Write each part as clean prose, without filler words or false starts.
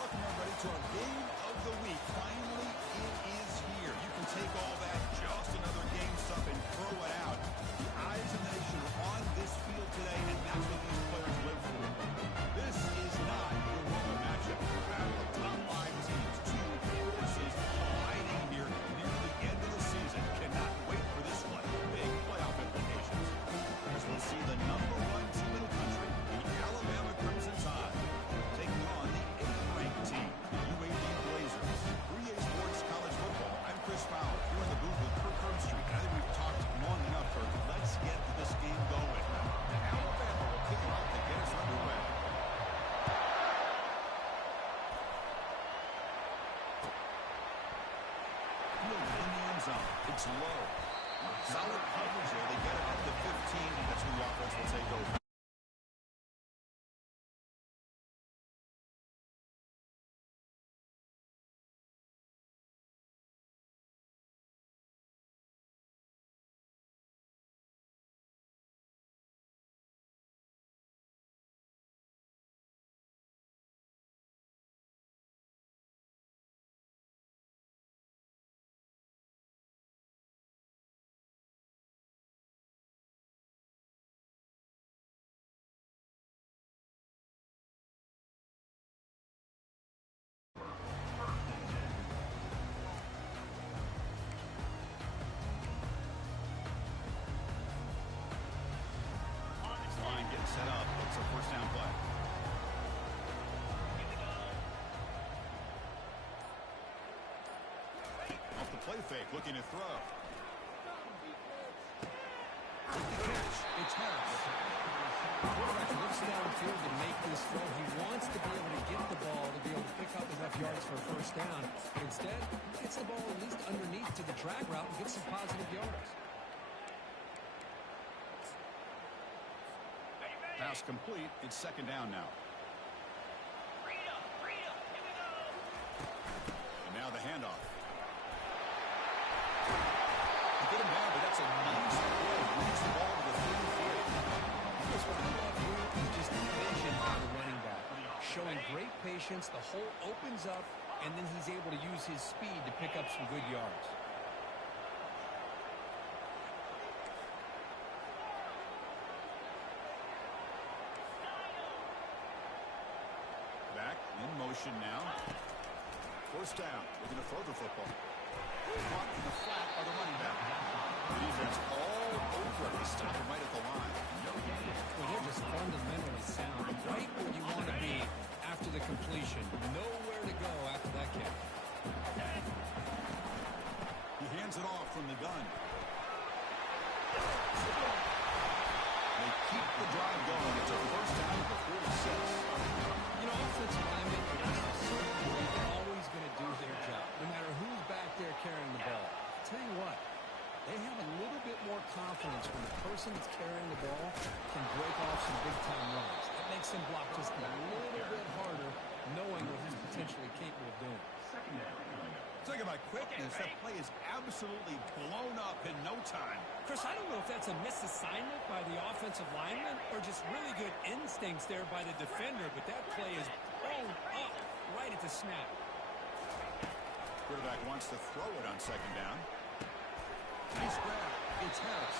welcome everybody to our game of the week. Finally, it is here. You can take all that, just another game stuff, and throw it out. The eyes of the nation are on this field today, and that's what these players live for. This is not your normal matchup. A battle of top 5 teams, 2 forces colliding here near the end of the season. Cannot wait for this one. Big playoff implications. As we'll see the #1 team in the country, the Alabama Crimson Tide, taking on the 8th-ranked team, the UAB Blazers. 3A Sports College Football. I'm Chris Fowler. Here in the booth with Kirk Herbstreit. I think we've talked long enough, Kirk. Let's get this game going. Alabama will kick it off to get us underway. Field in the end zone. It's low. Solid coverage there. They get it up to 15. That's when the offense will take over. Set up. It's a first down play. Off the play fake, looking to throw. Catch. It's Harris. Quarterback looks downfield to make this throw. He wants to be able to get the ball to be able to pick up enough yards for a first down. Instead, he gets the ball at least underneath to the drag route and gets some positive yards. Pass complete. It's second down now. And now the handoff. They get him down, but that's a nice play. Reach the ball to the 3-4. Here's what I love here is just the vision by the running back. Showing great patience. The hole opens up, and then he's able to use his speed to pick up some good yards. In motion now. First down. Looking to throw the football. Caught in the flat by the running back. The defense all over it. They stop him right at the line. Well, they're just fundamentally sound. Right where you want to be after the completion. Nowhere to go after that kick. He hands it off from the gun. They keep the drive going. It's a first down at the 46. You know, offensive linemen are always going to do their job, no matter who's back there carrying the ball. I'll tell you what, they have a little bit more confidence when the person that's carrying the ball can break off some big-time runs. That makes them block just a little bit harder, knowing what he's potentially capable of doing. Talking about quickness, that play is absolutely blown up in no time. Chris, I don't know if that's a misassignment by the offensive lineman or just really good instincts there by the defender, but that play is blown up right at the snap. Quarterback wants to throw it on second down. Nice grab. It's Harris.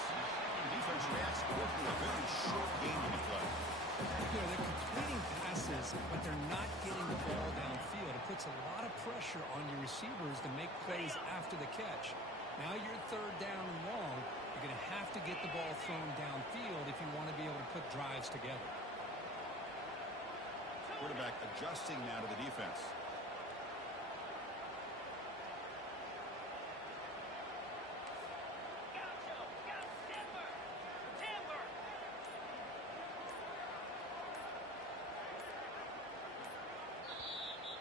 Defense reacts quickly. A very short game to be played. You know, they're completing passes, but they're not getting the ball downfield. It puts a lot of pressure on your receivers to make plays after the catch. Now you're third down and long. You're going to have to get the ball thrown downfield if you want to be able to put drives together. Quarterback adjusting now to the defense.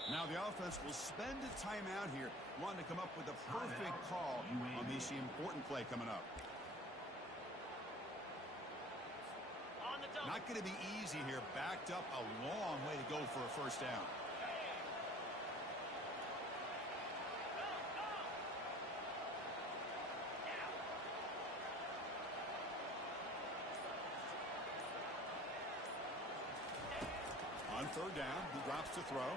Now the offense will spend a timeout here, wanting to come up with the perfect call on this important play coming up. Not going to be easy here. Backed up a long way to go for a first down. On third down, he drops to throw.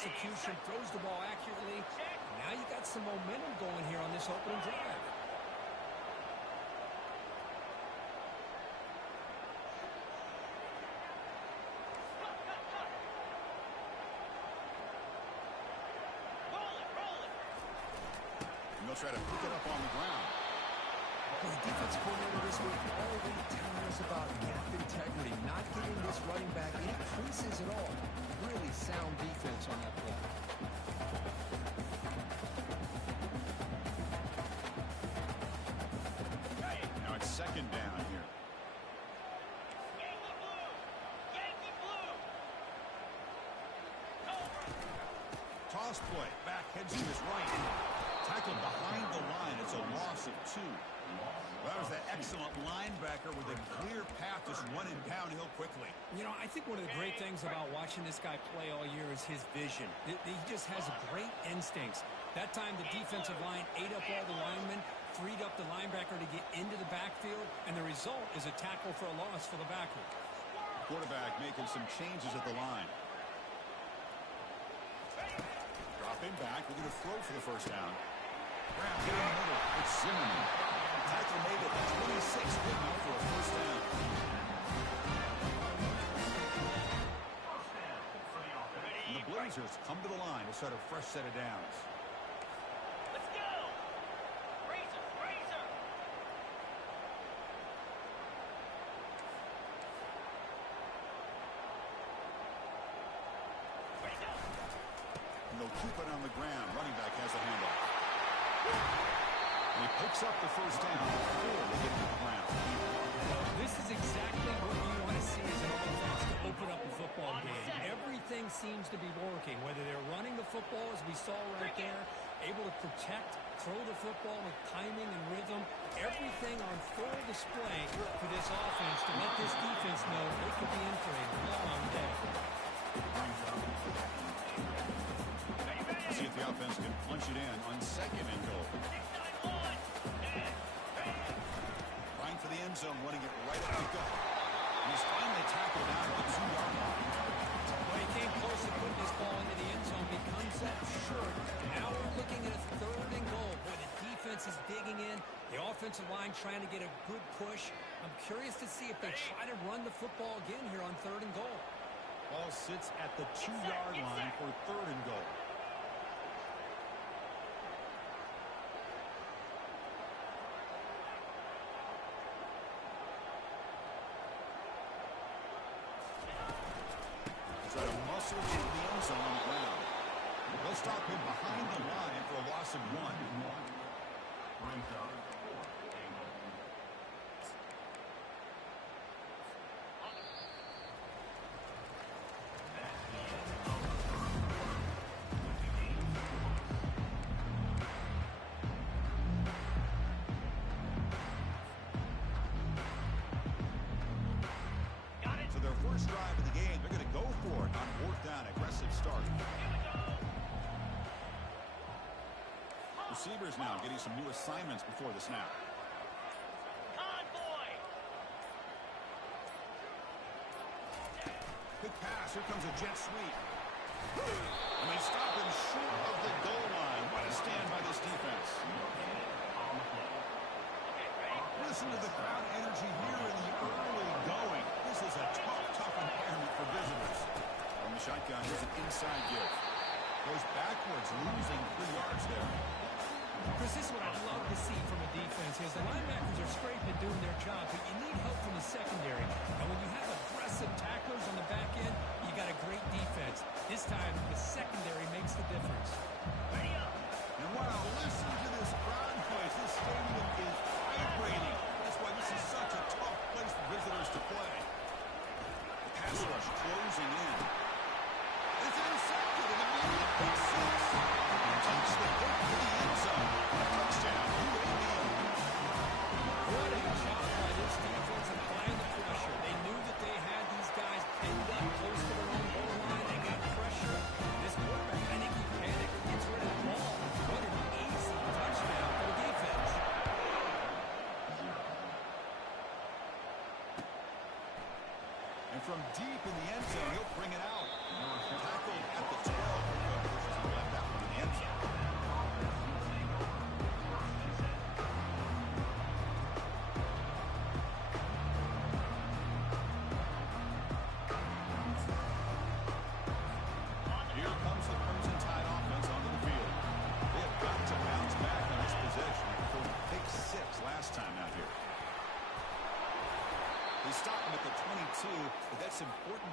execution, throws the ball accurately. Now you got some momentum going here on this opening drive. And they'll try to pick it up on the ground. Well, the defense coordinator this week already telling us about gap integrity, not giving this running back any creases at all. Really sound defense on that play. Now it's second down here. Yankee blue! Yankee blue! Toss play. Back heads to his right. Tackled behind the line. It's a loss of 2. Well, that was that excellent linebacker with a clear path just running downhill quickly. You know, I think one of the great things about watching this guy play all year is his vision. He just has great instincts. That time the defensive line ate up all the linemen, freed up the linebacker to get into the backfield, and the result is a tackle for a loss for the backer. Quarterback making some changes at the line. Dropping back. We're going to throw for the first down. Brown down the middle. It's Zimmerman. Tackle made at the 26. Good enough for a first down. And the Blazers come to the line to start a fresh set of downs. Let's go! Razor! Razor! Ready to go! And they'll keep it on the ground. Running back has the handoff. And he picks up the first down before they get to the ground. This is exactly what you want to see as an offense to open up a football game. Everything seems to be working, whether they're running the football, as we saw right there, able to protect, throw the football with timing and rhythm, everything on full display for this offense to let this defense know they could be in for a long day. See if the offense can punch it in on second and goal. 6-9-1! Trying for the end zone, running it right up the gut. And he's finally tackled down at the 2-yard line. Well, he came close to putting this ball into the end zone, becomes that short. Now we're looking at a third and goal. Boy, the defense is digging in. The offensive line trying to get a good push. I'm curious to see if they try to run the football again here on third and goal. Ball sits at the 2-yard line for third and goal. Try to muscle through the end zone on the ground. They'll stop him behind the line for a loss of 1. So their first drive of the game, they're going to go for it on fourth down. Aggressive start. Receivers now getting some new assignments before the snap. Convoy! Quick pass. Here comes a jet sweep. And they stop him short of the goal line. What a stand by this defense. Listen to the crowd energy here in the early going. This is a tough environment for visitors. From the shotgun, here's an inside give. Goes backwards, losing 3 yards there. Chris, this is what I love to see from a defense is the linebackers are scraping and doing their job, but you need help from the secondary. And when you have aggressive tacklers on the back end, you got a great defense. This time, the secondary makes the difference. Ready up! And wow, listen to this crowd noise. This stadium is vibrating. That's why this is such a tough place for visitors to play. The pass rush closing in. It's intercepted in the middle. Pick 6. Takes the hit to the end zone. Touchdown, UAB. What a job by this defense applying the pressure. They knew that they had these guys pinned up close to their own goal line. They got pressure. This quarterback, I think he panicked, gets rid of the ball. What an easy touchdown for the defense. And from deep in the end zone, he'll bring it out. Tackled at the 12.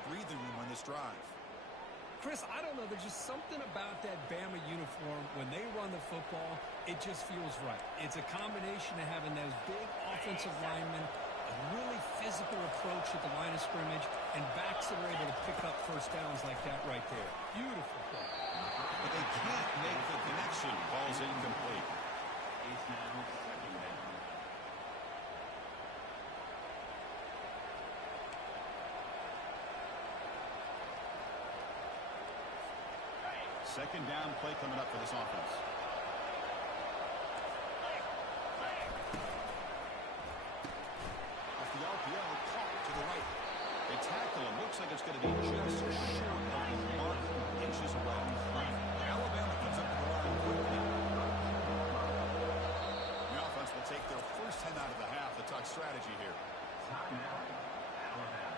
breathing room on this drive. Chris, I don't know. There's just something about that Bama uniform. When they run the football, it just feels right. It's a combination of having those big offensive linemen, a really physical approach at the line of scrimmage, and backs that are able to pick up first downs like that right there. Beautiful play. But they can't make the connection. Ball's incomplete. It's now second down. Second down play coming up for this offense. Off the RPO, caught to the right. They tackle him. Looks like it's going to be just short of the mark, inches away. Alabama comes up to the line quickly. The offense will take their first 10 out of the half. The talk strategy here. Timeout, Alabama.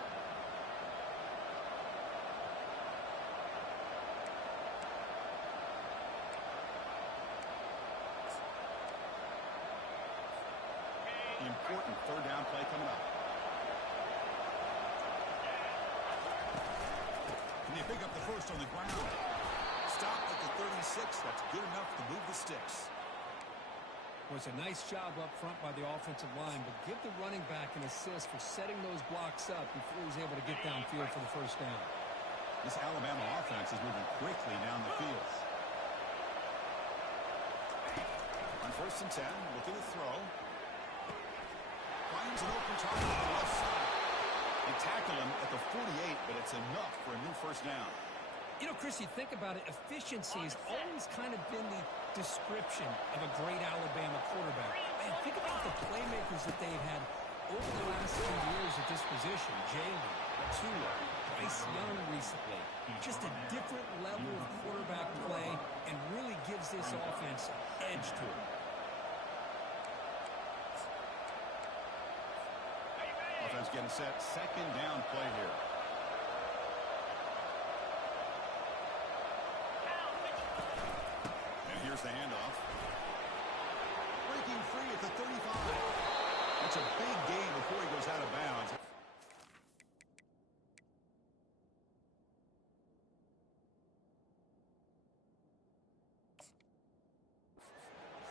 The important third down play coming up. And they pick up the first on the ground. Stopped at the 36. That's good enough to move the sticks. Was a nice job up front by the offensive line, but give the running back an assist for setting those blocks up before he's able to get downfield for the first down. This Alabama offense is moving quickly down the field. On first and 10, looking to throw. Finds an open target on the left side. They tackle him at the 48, but it's enough for a new first down. You know, Chris, you think about it, efficiency has always kind of been the description of a great Alabama quarterback. Man, think about the playmakers that they've had over the last few years at this position. Jalen, Tua, Bryce Young recently. Just a different level of quarterback play and really gives this offense an edge to it. Offense getting set. Second down play here. And here's the handoff. Breaking free at the 35. That's a big gain before he goes out of bounds.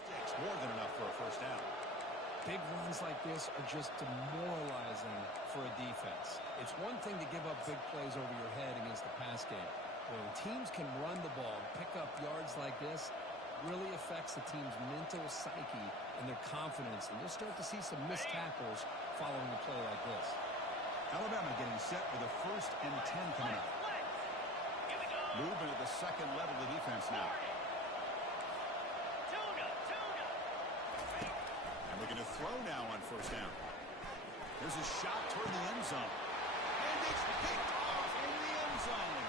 Sticks more than enough for a first down. Big runs like this are just demoralizing for a defense. It's one thing to give up big plays over your head against the pass game. When teams can run the ball, pick up yards like this, really affects the team's mental psyche and their confidence. And you'll start to see some missed tackles following a play like this. Alabama getting set with a first and 10 coming up. Moving at the second level of the defense now. Looking to throw now on first down. There's a shot toward the end zone. And it's picked off in the end zone.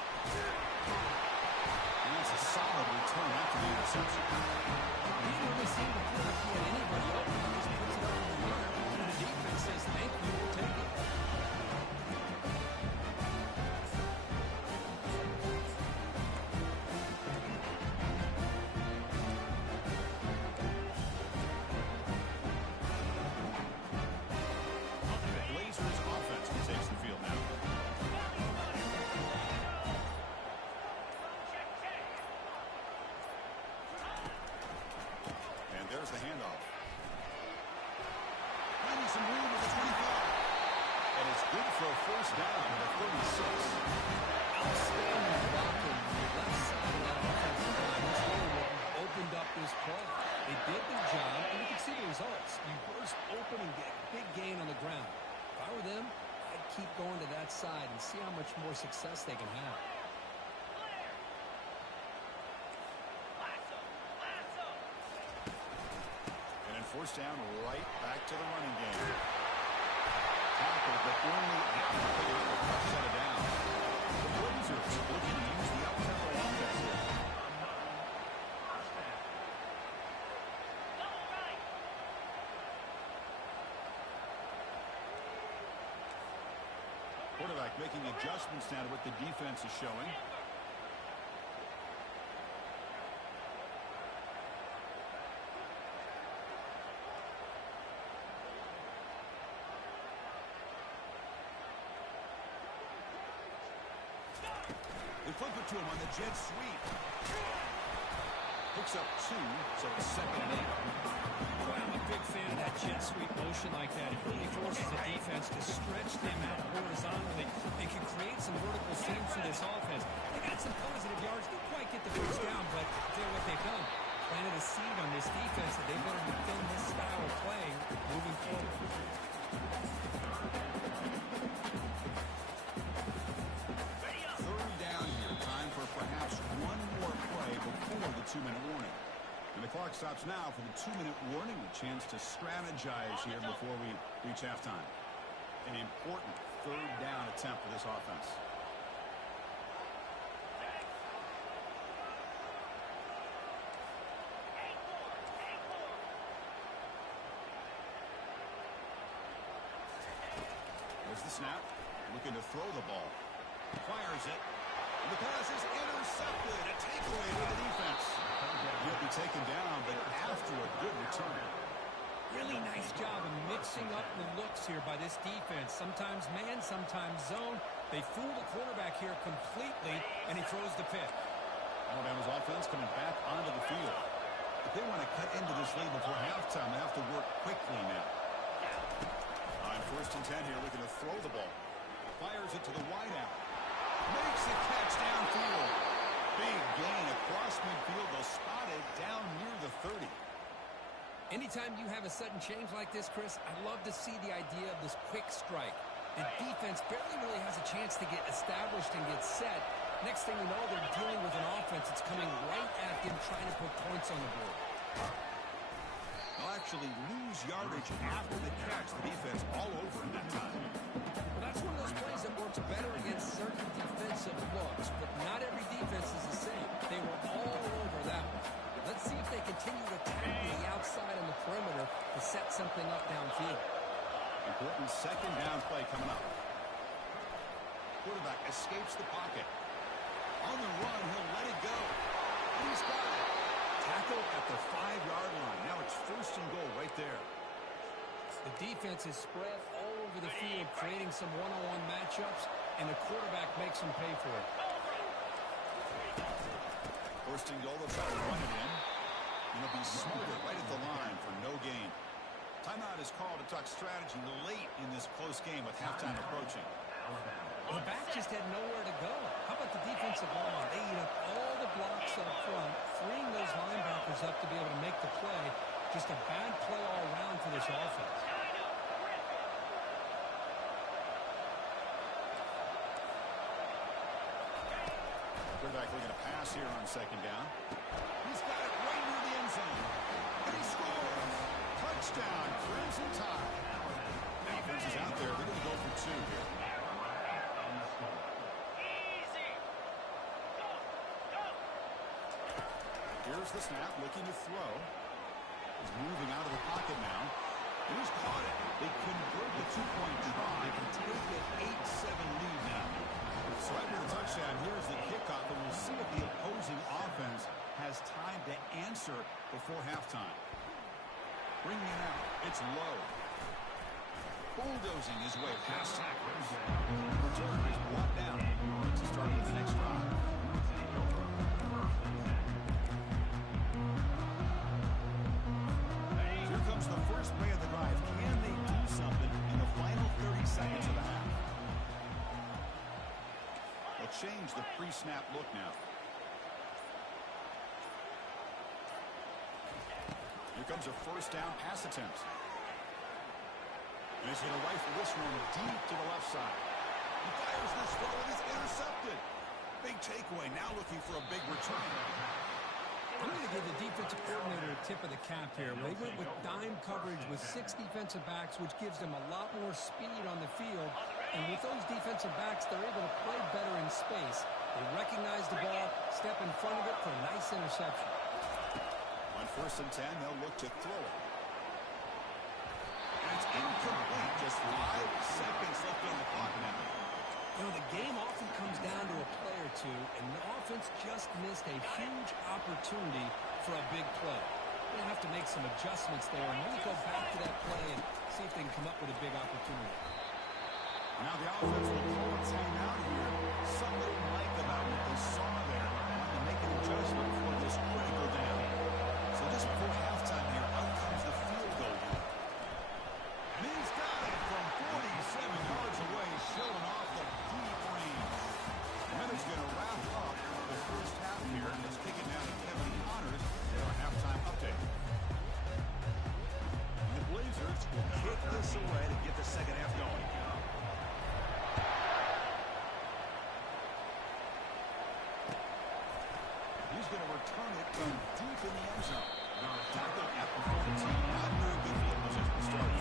And that's a solid return after the interception. He didn't really seem to feel like he had anybody open. He just puts it up in the air. And the defense says, thank you, we'll take it. There's the handoff. Finding some room at the 25. And it's good for a first down at the 36. Outstanding blocking on the left side of that offensive line. That's really what opened up this play. They did their job, and you can see the results. You burst open and get a big gain on the ground. If I were them, I'd keep going to that side and see how much more success they can have. Forced down right back to the running game. Tackled, but only after picking up the first set of downs. The Blazers looking to use the up-tempo offense here. Quarterback making adjustments now to what the defense is showing. They flip it to him on the jet sweep. Picks up 2, so it's 2nd and 8. Boy, I'm a big fan of that jet sweep motion like that. It really forces the defense to stretch them out horizontally. They can create some vertical seams for this offense. They got some positive yards. Didn't quite get the first down, but tell you what they've done. Planted a seed on this defense that they better defend this style of play moving forward. Third down here. Time for perhaps one more play before the 2-minute warning. And the clock stops now for the 2-minute warning. A chance to strategize here before we reach halftime. An important third down attempt for this offense. There's the snap. Looking to throw the ball. Fires it. And the pass is intercepted. A takeaway for the defense. He'll be taken down, but after a good return. Really nice job of mixing up the looks here by this defense. Sometimes man, sometimes zone. They fool the quarterback here completely, and he throws the pick. Alabama's offense coming back onto the field. If they want to cut into this lead before halftime, they have to work quickly now. On 1st and 10 here, looking to throw the ball. Fires it to the wideout. Makes the catch downfield. Big gain across midfield. They'll spot it down near the 30. Anytime you have a sudden change like this, Chris, I love to see the idea of this quick strike. The defense barely really has a chance to get established and get set. Next thing you know, they're dealing with an offense that's coming right at them, trying to put points on the board. They'll actually lose yardage after the catch. The defense all over in that time. Well, that's one of those plays that works better against certain defensive looks, but not every defense is the same. They were all over that one. Let's see if they continue to tackle the outside on the perimeter to set something up downfield. Important 2nd down play coming up. Quarterback escapes the pocket. On the run, he'll let it go. He's got it. Tackle at the 5-yard line. Now it's 1st and goal right there. The defense is spread all over the field, creating some one-on-one matchups, and the quarterback makes them pay for it. 1st and goal, they'll try to run it in. And they'll be smarter right at the line for no gain. Timeout is called to talk strategy late in this close game with halftime approaching. The back just had nowhere to go. How about the defensive line? They eat up all the blocks up front, freeing those linebackers up to be able to make the play. Just a bad play all around for this offense. Quarterback looking to pass here on 2nd down. He's got it right near the end zone. And he scores. Touchdown, Crimson Tide. Defense is out there. They're going to go for 2 here. Easy. Go. Go. Here's the snap, looking to throw. He's moving out of the pocket now. And he's caught it. They convert the 2-point try. They can take an 8-7 lead now. So right with the touchdown, here's the kickoff, and we'll see if the opposing offense has time to answer before halftime. Bringing it out. It's low. Bulldozing his way past tacklers. Return is brought down to start with the next drive. Here comes the first play of the drive. Can they do something in the final 30 seconds of the half? They'll change the pre-snap look now. Here comes a 1st down pass attempt. And he's going to rifle this one deep to the left side. He fires this throw and it's intercepted. Big takeaway, now looking for a big return. I'm going to give the defensive coordinator a tip of the cap here. They went with dime coverage with 6 defensive backs, which gives them a lot more speed on the field. And with those defensive backs, they're able to play better in space. They recognize the ball, step in front of it for a nice interception. On 1st and 10, they'll look to throw it. And it's incomplete. Just 5 seconds left on the clock now. You know, the game often comes down to a play or two, and the offense just missed a huge opportunity for a big play. They're going to have to make some adjustments there and maybe go back to that play and see if they can come up with a big opportunity. Now the offense will call a timeout here. Something they like about what they saw there. Want to make an adjustment for this critical down. So just before halftime here, out comes the field goal here. And he's got it from 47 yards away, showing off the deep range. And that is going to wrap up the first half here. Let's kick it down to Kevin Connors for our halftime update. The Blazers will kick this away to get the second half going. He's going to return it from deep in the end zone. Tackle at the 14. Not very good field position to start.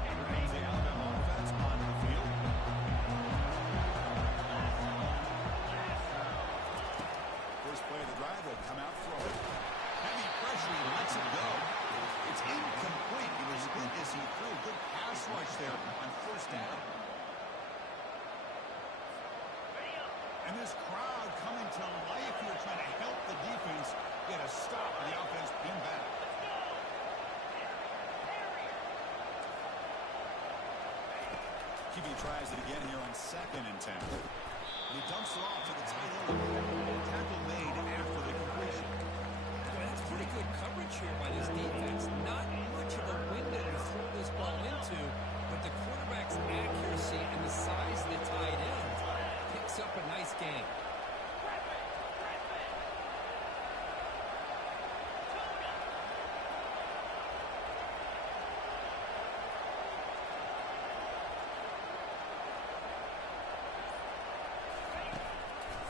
Here comes the Alabama offense onto the field. First play of the drive, they'll come out throwing. Heavy pressure, he lets it go. It's incomplete. He was good as he threw. Good pass rush there on first down. And this crowd coming to life here, trying to help the defense get a stop on the offense being back. QB tries it again here on 2nd and 10. And he dumps it off to the tight end. Tackle made after the completion. That's pretty good coverage here by this defense. Not much of a window to throw this ball into, but the quarterback's accuracy and the size of the tight end picks up a nice game.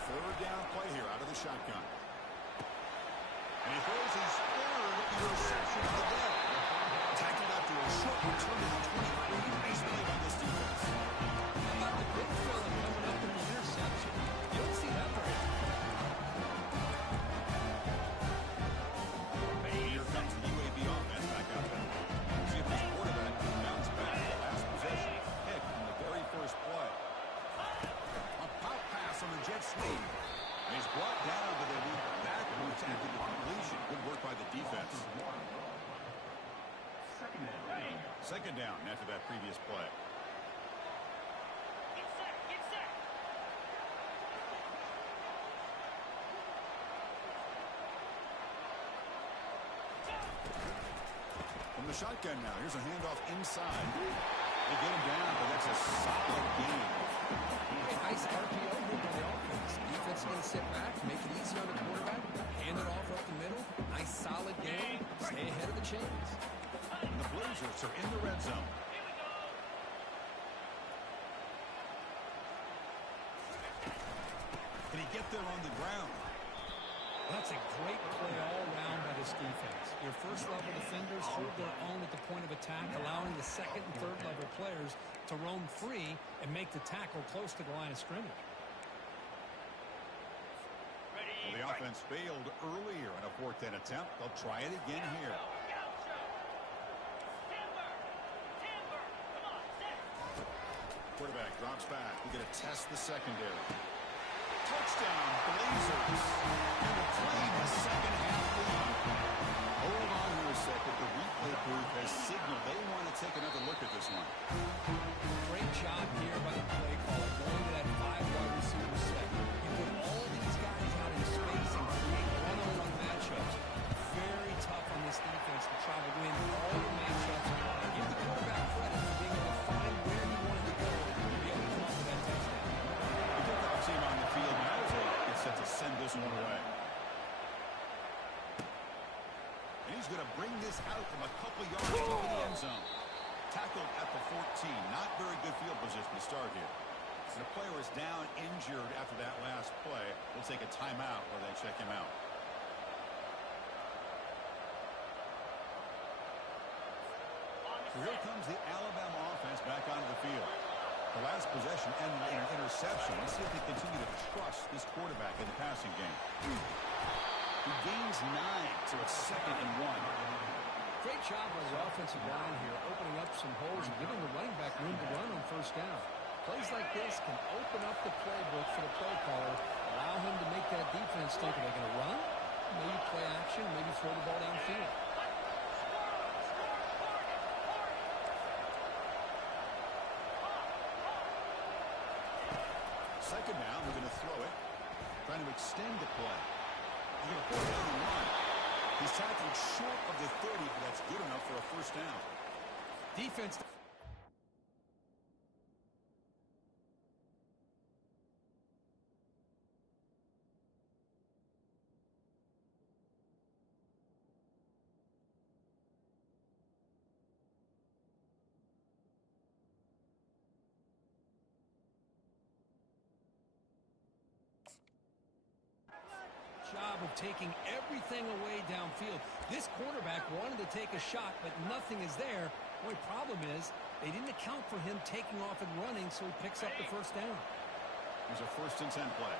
Third down play here out of the shotgun. And he throws his third interception of the day. Tackled after a short return to the 23. Nice play by this defense. How about the big fella coming up in the interception? You don't see that very often. Here comes the UAB offense back out there. See if this quarterback can bounce back. Last possession. Pick in the very first play. A pop pass on the jet sweep. And he's brought down, but they move backwards after the completion. Good work by the defense. Second down after that previous play. Get set, get set. From the shotgun now. Here's a handoff inside. They get him down, but that's a solid game. Nice RPO move by the offense. Defense is going to sit back, make it easy on the quarterback, hand it off up the middle. Nice solid game. Stay ahead of the chains. And the Blazers are in the red zone. Here we go. Can he get there on the ground? That's a great play all around by this defense. Your first-level defenders hold their own at the point of attack, allowing the second and third-level players to roam free and make the tackle close to the line of scrimmage. Well, the offense failed earlier in a 4th and attempt. They'll try it again here. Quarterback drops back. We're going to test the secondary. Touchdown, Blazers. And we're playing the second half lead. Hold on here a second. The replay booth has signaled they want to take another look at this one. Great job here by the play caller, going to that 5-wide receiver set. You put all these guys out in space and create one-on-one matchups. Very tough on this defense to try to win all the matchups. Give the quarterback credit for being able to find where he wanted to go and be able to come up with that touchdown. The kickoff team on the field now is set to send this one away. And he's going to bring this out from a couple yards into the end zone. Tackled at the 14. Not very good field position to start here. The player is down injured after that last play. We'll take a timeout while they check him out. Here comes the Alabama offense back onto the field. The last possession ended in an interception. Let's see if they continue to trust this quarterback in the passing game. He gains 9, so it's 2nd and 1. Great job by the offensive line here, opening up some holes and giving the running back room to run on first down. Plays like this can open up the playbook for the play caller, allow him to make that defense think, are they going to run? maybe play action, maybe throw the ball downfield. Second down, we're going to throw it. Trying to extend the play. He's going to pull it down and run. He's tackled short of the 30, but that's good enough for a first down. Defense. Job of taking everything away downfield. This quarterback wanted to take a shot, but nothing is there. The only problem is they didn't account for him taking off and running, so he picks up the first down. Here's a 1st and 10 play.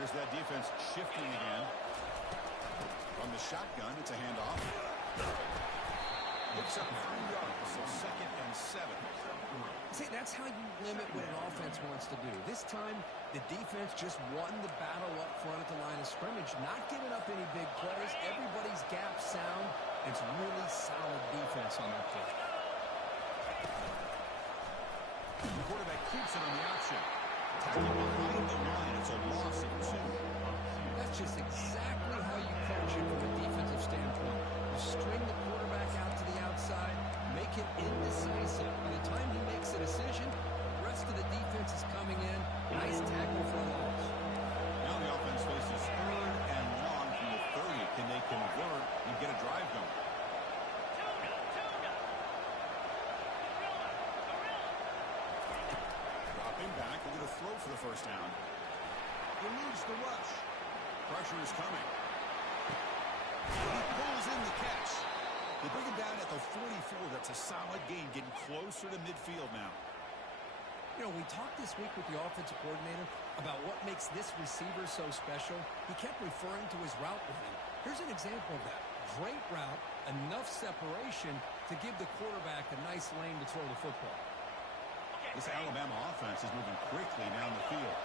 Here's that defense shifting again. From the shotgun, it's a handoff. Picks up 3 yards, so 2nd and 7. See, that's how you limit what an offense wants to do. This time, the defense just won the battle up front at the line of scrimmage, not giving up any big plays. Everybody's gap sound. It's really solid defense on that play. The quarterback keeps it on the option. Tackling behind the line, it's a loss of 2. That's just exactly how you coach it from a defensive standpoint. You string the quarterback out to the outside, make it indecisive. By the time he makes a decision, the rest of the defense is coming in. Nice tackle for a loss. Now the offense faces 3rd and long from the 30. Can they convert and get a drive going? Dropping back, we're going to throw for the first down. He moves the rush. Pressure is coming. He pulls in the catch. They bring him down at the 44. That's a solid gain, getting closer to midfield now. You know, we talked this week with the offensive coordinator about what makes this receiver so special. He kept referring to his route running. Here's an example of that. Great route, enough separation to give the quarterback a nice lane to throw the football. This Alabama offense is moving quickly down the field.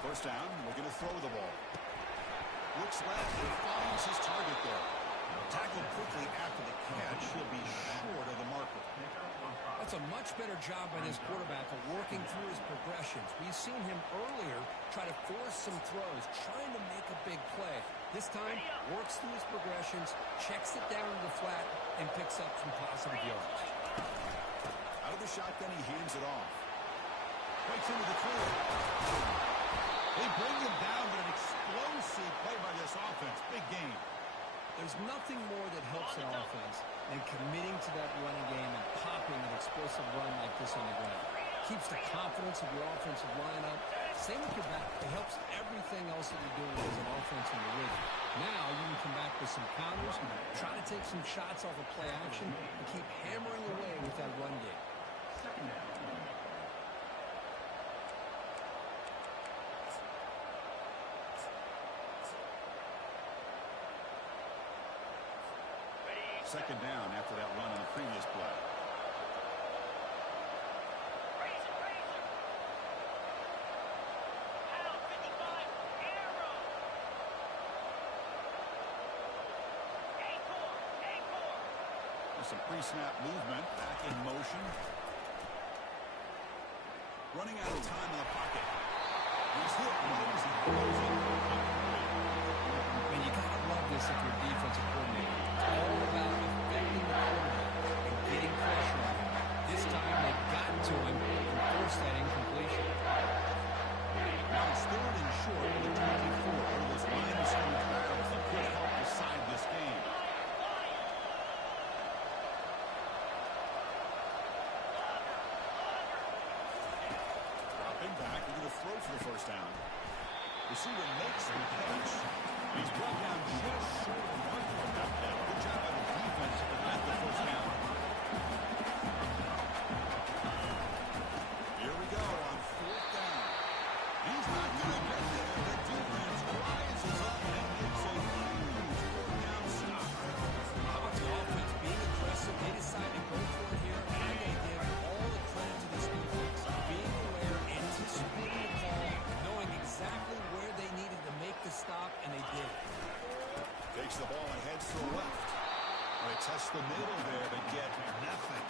First down, we're going to throw the ball. Looks left and finds his target there. Tackled quickly after the catch. He'll be short of the marker. That's a much better job by this quarterback of working through his progressions. We've seen him earlier try to force some throws, trying to make a big play. This time, works through his progressions, checks it down to the flat, and picks up some positive yards. Out of the shotgun, he hands it off. Breaks into the clear. They bring him down, but an explosive play by this offense. Big game. There's nothing more that helps an offense than committing to that running game and popping an explosive run like this on the ground. Keeps the confidence of your offensive lineup. Same with your back. It helps everything else that you're doing as an offense in the rhythm. Now you can come back with some counters, try to take some shots off of play action, and keep hammering away with that run game. Second down after that run on the previous play. Some pre-snap movement, back in motion. Running out of time in the pocket. He's hit right as he throws it. And you gotta love this if you're a defensive coordinator. It's all about affecting the quarterback and getting pressure on him. This time they got to him and forced that incompletion. Now it's 3rd and short with the 24. One of those line of scrimmage battles that could help decide this game. Dropping back, we're going to throw for the first down. Receiver makes the catch. He's brought down just short of the marker on that play. Good job by the defense to prevent the first down. Here we go on 4th down. He's not going to get there. The defense rises up and makes a huge 4th down stop. How about the offense being aggressive? They decided to go for it here, and they give all the credit to this Fakes the ball and heads to the left. They test the middle there, but get nothing.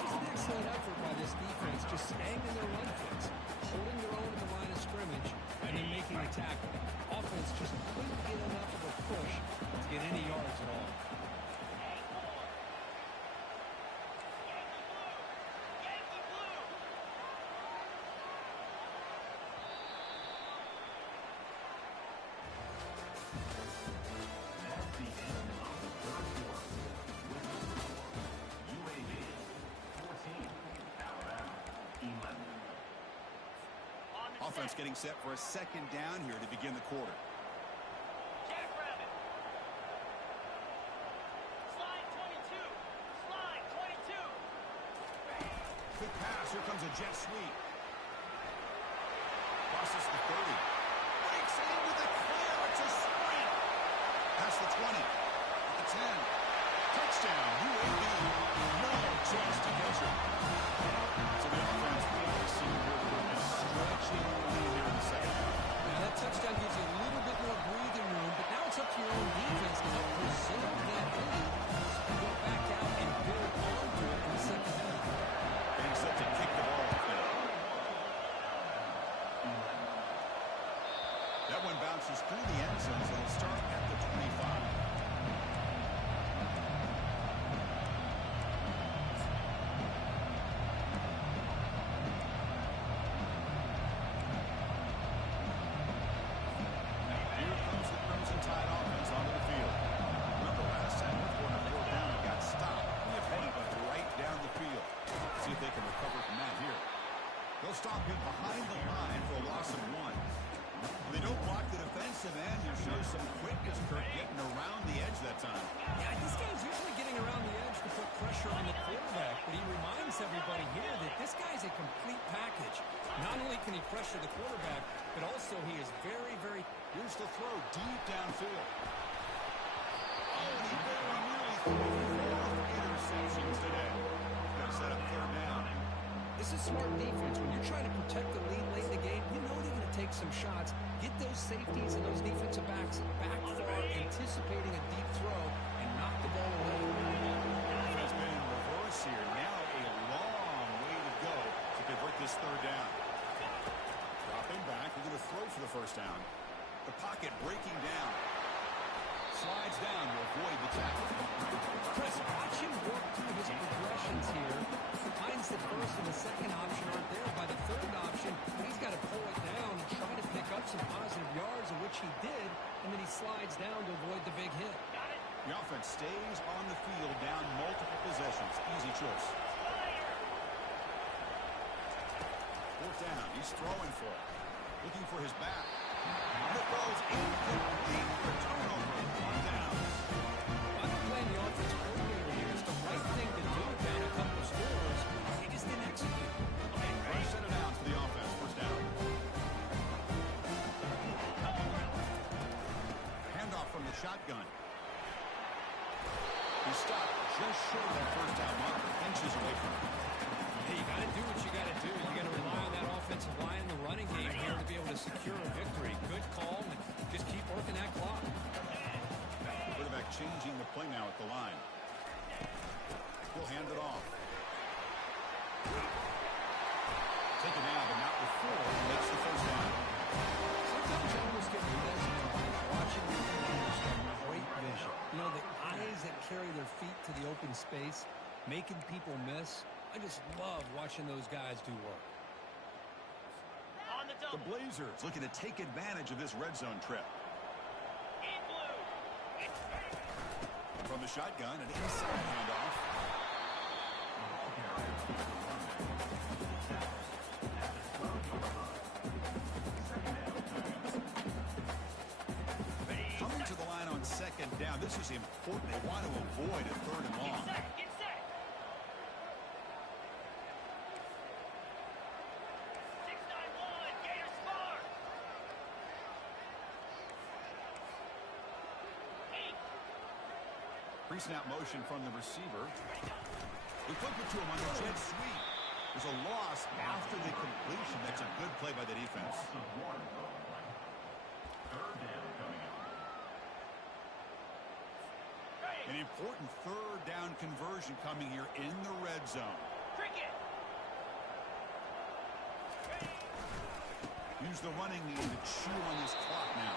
It's an excellent effort by this defense, just staying in their run fits, holding their own at the line of scrimmage, and then making a tackle. Offense just couldn't get enough of a push to get any yards at all. Offense getting set for a second down here to begin the quarter. Jackrabbit. Slide 22. Slide 22. Quick pass. Here comes a jet sweep. Crosses the 30. Breaks into the clear. It's a sprint. Past the 20. The 10. Touchdown. UAB. No chance to catch him. So the offense really seemed to be stretching the lead here in the second half. Now that touchdown gives you a little bit more breathing room, but now it's up to your own defense to help preserve that lead. So go back out and build onto it in the second half. Being set to kick the ball off now. That one bounces through the end zone, so it'll start at the 25. Stop him behind the line for a loss of 1. They don't block the defensive end. He shows some quickness, Kirk, getting around the edge that time. Yeah, this guy's usually getting around the edge to put pressure on the quarterback, but he reminds everybody here that this guy's a complete package. Not only can he pressure the quarterback, but also he is very, very... Here's the throw deep downfield. Oh, he very nearly threw 4 interceptions today. He's got to set up third down. This is smart defense. When you're trying to protect the lead late in the game, you know they're going to take some shots, get those safeties and those defensive backs back far, anticipating a deep throw, and knock the ball away. It's been in reverse here. Now a long way to go to convert this third down. Dropping back. We're going to throw for the first down. The pocket breaking down. Slides down to avoid the tackle. Chris, watch him work through his progressions here. Finds the first and the second option aren't there. By the third option, he's got to pull it down and try to pick up some positive yards, of which he did, and then he slides down to avoid the big hit. The offense stays on the field down multiple possessions. Easy choice. Fourth down. He's throwing for it. Looking for his back. The throw's incomplete for turnover. On downs. I don't blame the offense coordinator here. It's the right thing to do down a couple of scores. He just didn't execute. First set of downs for the offense. First down. Handoff from the shotgun. He stopped just short of that first down marker. Inches away from it. Hey, you got to do what you got to do. You got to rely on that offensive line in the running game here to be able to secure a victory. Good call, and just keep working that clock. Quarterback changing the play now at the line. He'll hand it off. Taken down, but not before he makes the first down. Sometimes I almost get watching the players have great vision. You know, the eyes that carry their feet to the open space, making people miss. I just love watching those guys do work. On the The double. Blazers looking to take advantage of this red zone trip. In blue. From the shotgun, an inside handoff. Coming to the line on second down. This is important. They want to avoid a third and long. Get set. Get set. 691. Gator smart. 8. Pre-snap motion from the receiver. We flip it to him on the jet sweep. There's a loss after the completion. That's a good play by the defense. Third down coming up. An important third down conversion coming here in the red zone. Cricket. Use the running game to chew on this clock now.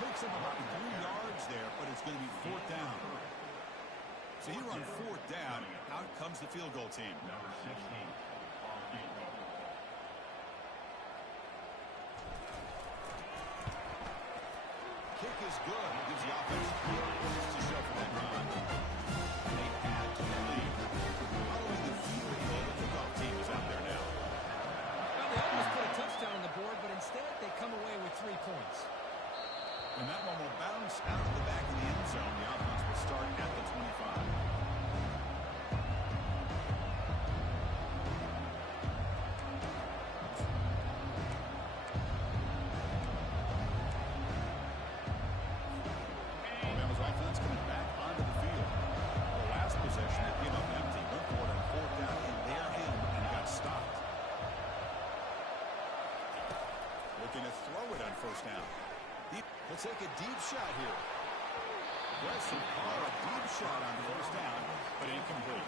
Picks up about 3 yards there, but it's going to be fourth down. So here on fourth down, out comes the field goal team. Number 16. Off field goal. Kick is good. It gives the offense 3 minutes to show for that run. And they add to the lead. Following the field goal, the kickoff team is out there now. Well, they almost put a touchdown on the board, but instead they come away with 3 points. And that one will bounce out of the back of the end zone. The offense will start at the 25. Alabama's offense coming back onto the field. The last possession, they came up empty. Went for it on fourth down in their end and got stopped. Looking to throw it on first down. He'll take a deep shot here. Aggressive call, a deep shot on first down, but incomplete.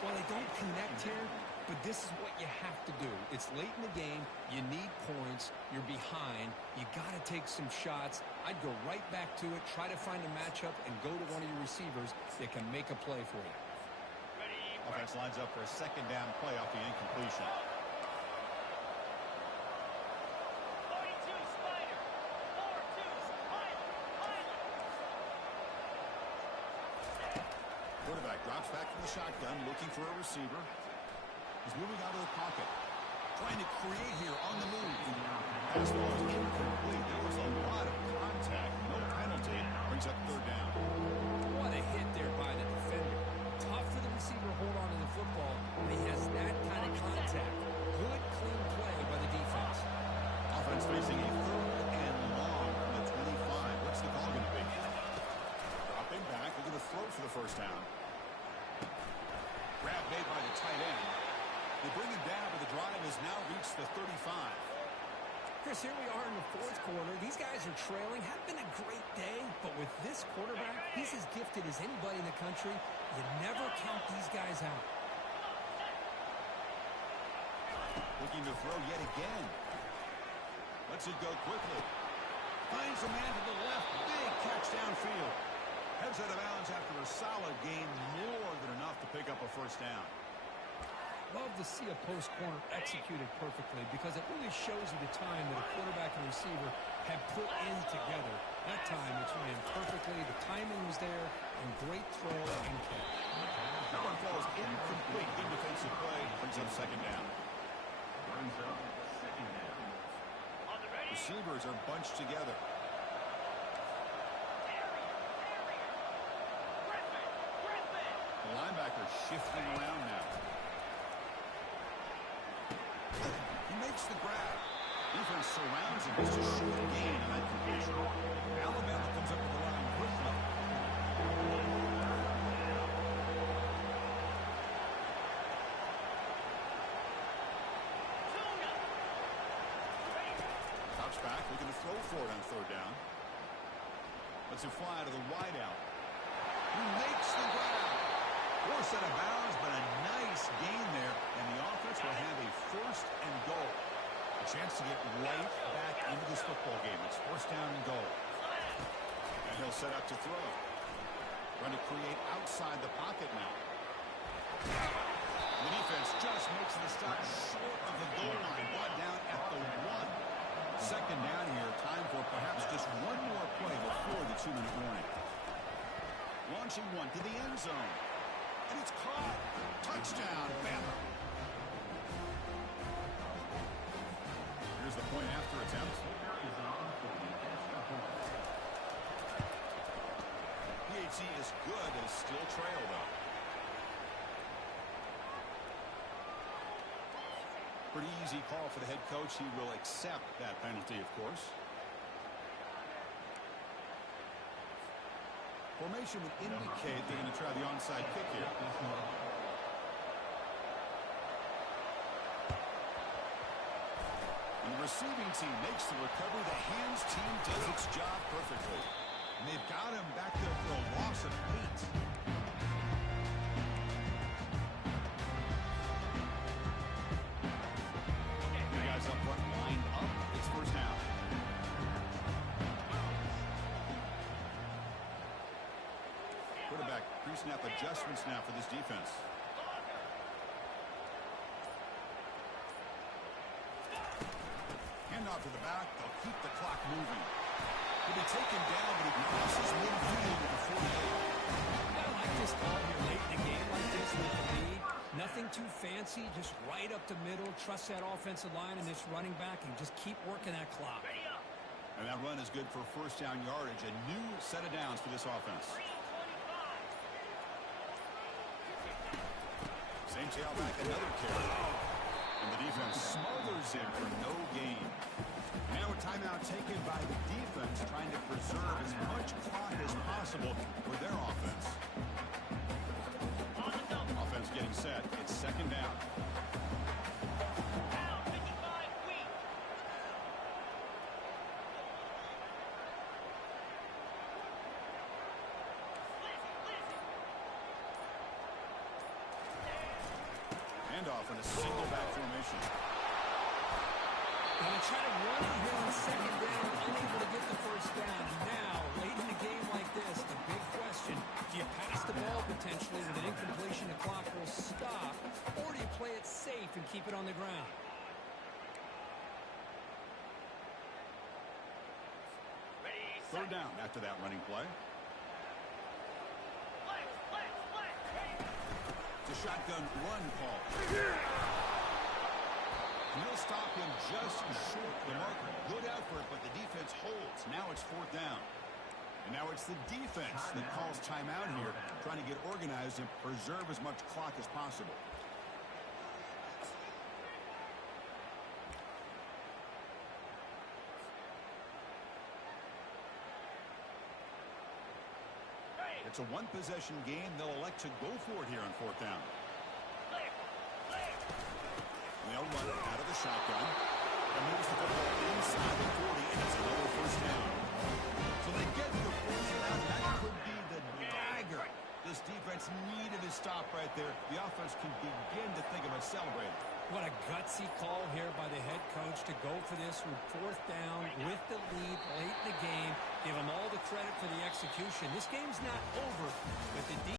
Well, they don't connect here, but this is what you have to do. It's late in the game. You need points. You're behind. You got to take some shots. I'd go right back to it, try to find a matchup, and go to one of your receivers that can make a play for you. Ready. Offense lines up for a second down play off the incompletion. 42 Spider. 4-2 Pilot. Quarterback drops back from the shotgun, looking for a receiver. He's moving out of the pocket. Trying to create here on the move. Pass ball is incomplete. There was a lot of contact. No penalty. Brings up third down. What a hit there by the defender. Tough for the receiver to hold on to the football when he has that kind of contact. Good, clean play by the defense. Offense facing a third and long from the 25. What's the call going to be? Dropping back. They're going to throw for the first down. Grab made by the tight end. They bring him down, but the drive has now reached the 35. Chris, here we are in the fourth quarter. These guys are trailing. Had been a great day, but with this quarterback, he's as gifted as anybody in the country. You never count these guys out. Looking to throw yet again. Lets it go quickly. Finds a man to the left. Big catch downfield. Heads out of bounds after a solid game. More than enough to pick up a first down. Love to see a post corner executed perfectly because it really shows you the time that a quarterback and receiver have put in together. That time it's ran perfectly. The timing was there, and great throw and catch. That one falls incomplete. Good defensive play. Brings up second down. Brings up second down. On the ready. Receivers are bunched together. Griffin. The linebacker shifting around now. He makes the grab. Defense surrounds him. It's a short gain on that completion. Alabama comes up with the line quickly. Drops back, looking to throw for it on third down. Lets it fly to the wideout. He makes the grab. Forced out of bounds, but a nice gain there, and the offense will have a first and goal. A chance to get right back into this football game. It's first down and goal. And he'll set up to throw. Trying to create outside the pocket now. The defense just makes the stop short of the goal line. Brought down at the 1. Second down here. Time for perhaps just one more play before the 2-minute warning. Launching one to the end zone. And it's caught. Touchdown, Bama. Here's the point after attempt. Is on for the extra point. PAT is good. They still trail, though. Pretty easy call for the head coach. He will accept that penalty, of course. Formation would indicate they're going to try the onside kick here. And the receiving team makes the recovery. The hands team does its job perfectly. And they've Got him back there for a loss of 8. The guys up front lined up. It's first down. Quarterback pre-snap adjustments now for this defense. Handoff to the back. They'll keep the clock moving. He'll be taken down, but he crosses midfield with a 48. I like this call here late in the game like this with the lead. Nothing too fancy, just right up the middle. Trust that offensive line and this running back and just keep working that clock. And that run is good for first down yardage. A new set of downs for this offense. Same tailback, another carry. And the defense smothers him for no gain. Now a timeout taken by the defense, trying to preserve as much clock as possible for their offense. Offense getting set. It's second down. Handoff in a single back formation. Going to try to run it here on second down, unable to get the first down. Now, late in the game like this, the big question, do you pass the ball potentially with an incompletion, the clock will stop, or do you play it safe and keep it on the ground? Third down after that running play. It's a shotgun run call. And he'll stop him just short of the marker. Good effort, but the defense holds. Now it's fourth down. And now it's the defense that calls timeout here, trying to get organized and preserve as much clock as possible. It's a one-possession game. They'll elect to go for it here on fourth down. They'll run out of the shotgun. And moves the football inside the 40, and it's another first down. So they get the first down. That could be the dagger this defense needed to stop right there. The offense can begin to think about celebrating. What a gutsy call here by the head coach to go for this with fourth down with the lead late in the game. Give them all the credit for the execution. This game's not over